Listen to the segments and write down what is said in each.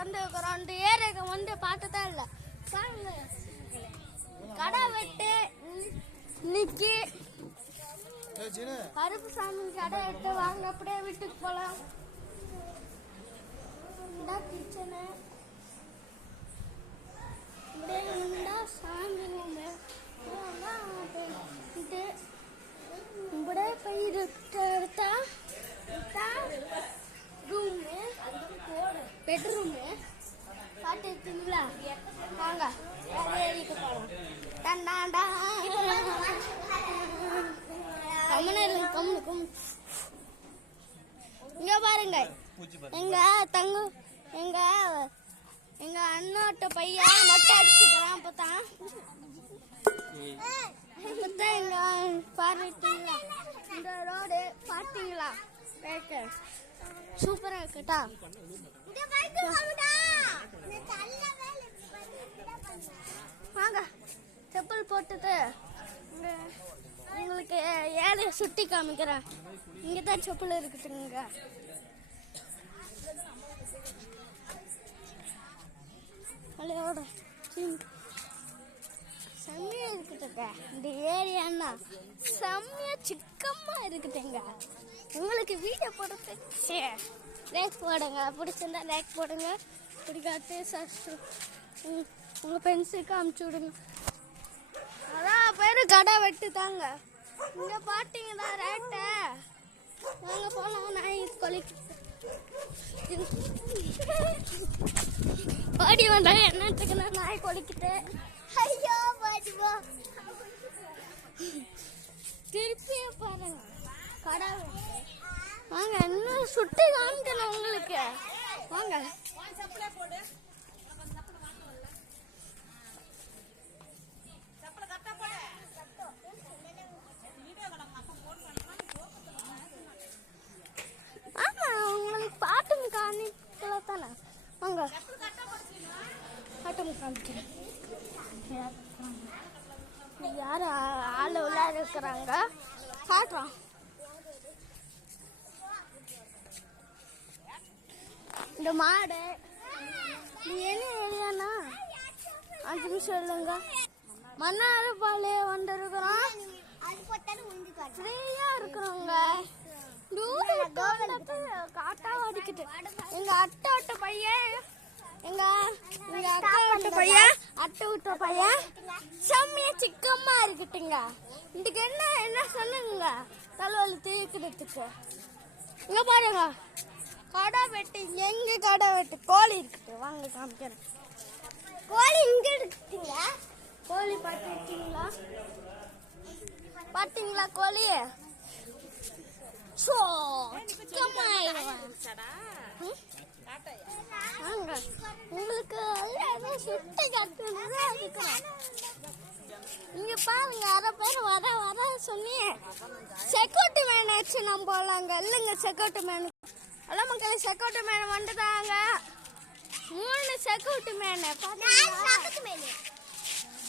வந்து ரெண்டு ஏரியாக்கு வந்து பார்த்ததா இல்லை. கடை வெட்டு இன்னைக்கு கருப்பு சாமி கடை வெட்டு வாங்க, அப்படியே வீட்டுக்கு போகலாம். கிச்சனு இப்படியே சாமி ரூமு இப்படியே போய் எடுத்தா ரூமு பெட்ரூமு பாட்டு எடுத்தீங்களா? வாங்க ஏறிட்டு போகலாம். இங்க பாருங்க, எங்க அண்ணோட்ட பையன் மொட்டை அடிச்சுக்கிறான். அப்பதான் எங்க பாருங்களா, இந்த ரோடு பாத்தீங்களா? சூப்பரா இருக்குட்டா. வாங்க செப்பல் போட்டுட்டு உங்களுக்கு ஏழைய சுட்டி காமிக்கிறேன். இங்கதான் செப்பல் இருக்குதுங்க. செம்மையா இருக்குதுங்க இந்த ஏரியான்னா, செம்மையா சிக்கமா இருக்குதுங்க. உங்களுக்கு வீடியோ போட்டு லைக் போடுங்க, பிடிச்சிருந்தா லைக் போடுங்க, பிடிக்காது உங்க பென்ஸுக்கு அமுச்சு விடுங்க. அதான் பேரு கடை வெட்டு தாங்க. இங்க பாத்தீங்கன்னா ரேட்டை நாங்க போலாம். நாய் கொலைக்கு ஓடி வந்தாங்க. என்னத்துக்குன்னா நாய் கொலைக்கிட்டு ஐயோ பாடுவா. திருப்பிய பாருங்க கடை. வாங்க இன்னும் சுட்டி காமிக்கணும் உங்களுக்கு. வாங்க வாங்க ஆட்டம் காமிக்கிறேன். யாரு ஆள் உள்ள இருக்கிறாங்க காட்டுறோம். இந்த மாடு என்ன ஏரியானா 5 நிமிஷம் இல்லைங்க. மன்னாறு பாலே வந்துருக்குறோம். ஃப்ரீயா இருக்கிறோங்க. காட்டா அடிக்கிட்டு எங்க அட்டை பையன் அட்டை விட்ட பையன் செம்மையா சிக்கமா இருக்குட்டுங்க. இதுக்கு என்ன சொன்னுங்க தலைவலி தீர்க்கிறதுக்கு. இங்க பாருங்க கடை வெட்டு. எங்க கடை வெட்டு கோழி இருக்குது. வாங்க காமிக்கிறேன். கோழி இங்க இருக்குங்க. கோழி பாத்தீங்களா? கோழி உங்களுக்கு சுட்டி இங்க பாருங்க. அரை பேர் வர சொல்லி செக்யூரிட்டி மேன் வச்சு நம்ம போலாங்க. இல்லைங்க செக்யூரிட்டி மேன் அல்ல மக்கள் செக்யூரிட்டி மேன் வந்துட்டாங்க. 3 security man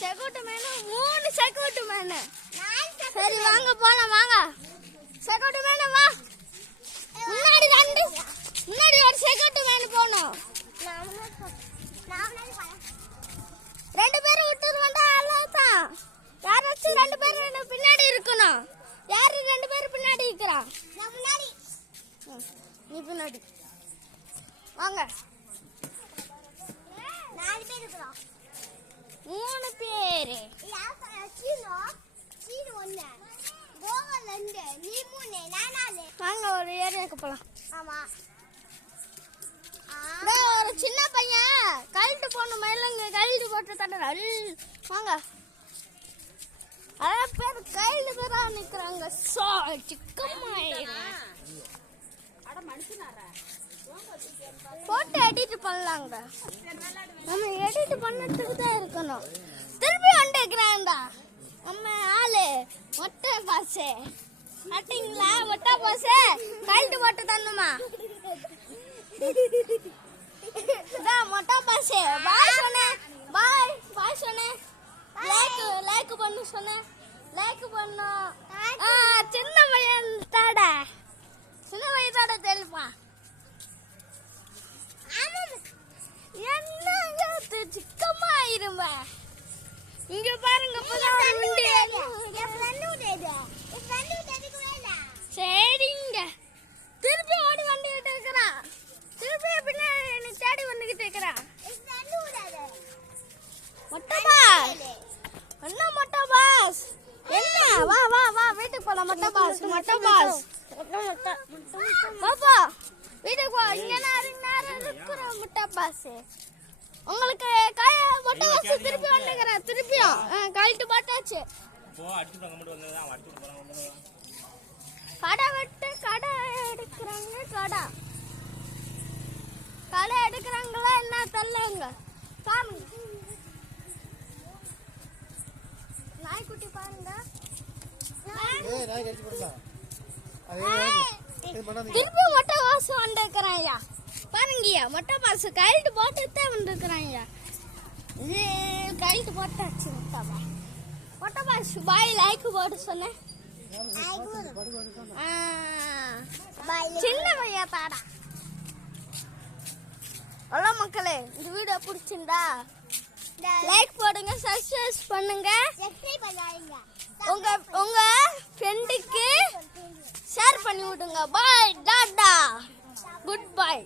security man 3 security man. சரி வாங்க போலாம். வாங்க செக்யூரிட்டி மேன் வா. முன்னாடி ஒரு செக்யூரிட்டி மேன் போகணும். 2 பேரும் விட்டு வந்தா அவ்வளவுதான். யாராச்சும் 2 பேரும் பின்னாடி இருக்கணும். யாரு 2 பேரும் பின்னாடி இருக்கிறா? நீ பின்னாடி வாங்க. 4 பேர் இருக்கிறோம். 3 பேரு. வாங்க ஒரு ஏரியாவுக்கு போலாம். ஒரு சின்ன பையன் கழட்டு போன மயிலுங்க கழட்டு போட்டு தட்டுறாரு. வாங்க அதான் பேர் கையில பேரா நிக்கிறாங்க. போட்டு எடிட் பண்ணலாங்க. நம்ம எடிட் பண்ணதுக்கு தான் இருக்கணும். திருப்பி வந்துக்கிறாங்கடா நம்ம ஆளு மொட்டை பாசு. அட்டிங்களா மொட்டை பாசு கழட்டு போட்டு தரணுமா? மொட்டை பாசு பாய் சொன்னேன். பாய் சொன்னேன். லைக் பண்ணு சொன்னேன். லைக் பண்ணோம். சின்ன பையன் தாட தெரியுமா? பாஸ் உங்களுக்கு மொட்டை பாஸ் திருப்பி வந்துக்கிறேன் திருப்பியும் கழட்டு போட்டாச்சு கடை விட்டு கடை எடுக்கிறாங்க கடை எடுக்கிறாங்களா என்ன தெரியலங்க காமி நாய்க்குட்டி பாருங்க திருப்பி மொட்டை பாஸ் வந்துருக்கிறேன் ஐயா பாருங்கய்யா மொட்டை பாஸ் கழட்டு போட்டு வந்துருக்கிறேன் ஐயா இது கழட்டு போட்டாச்சு மொட்டை பாஸ் பாய் லைக் போட்டு சொன்னேன் சின்ன பையா தாடா ஹலோ மக்களே இந்த வீடியோ பிடிச்சிருந்தா லைக் போடுங்க சப்ஸ்கிரைப் பண்ணுங்க உங்க ஃப்ரெண்டுக்கு ஷேர் பண்ணி விடுங்க பாய் டாடா குட் பை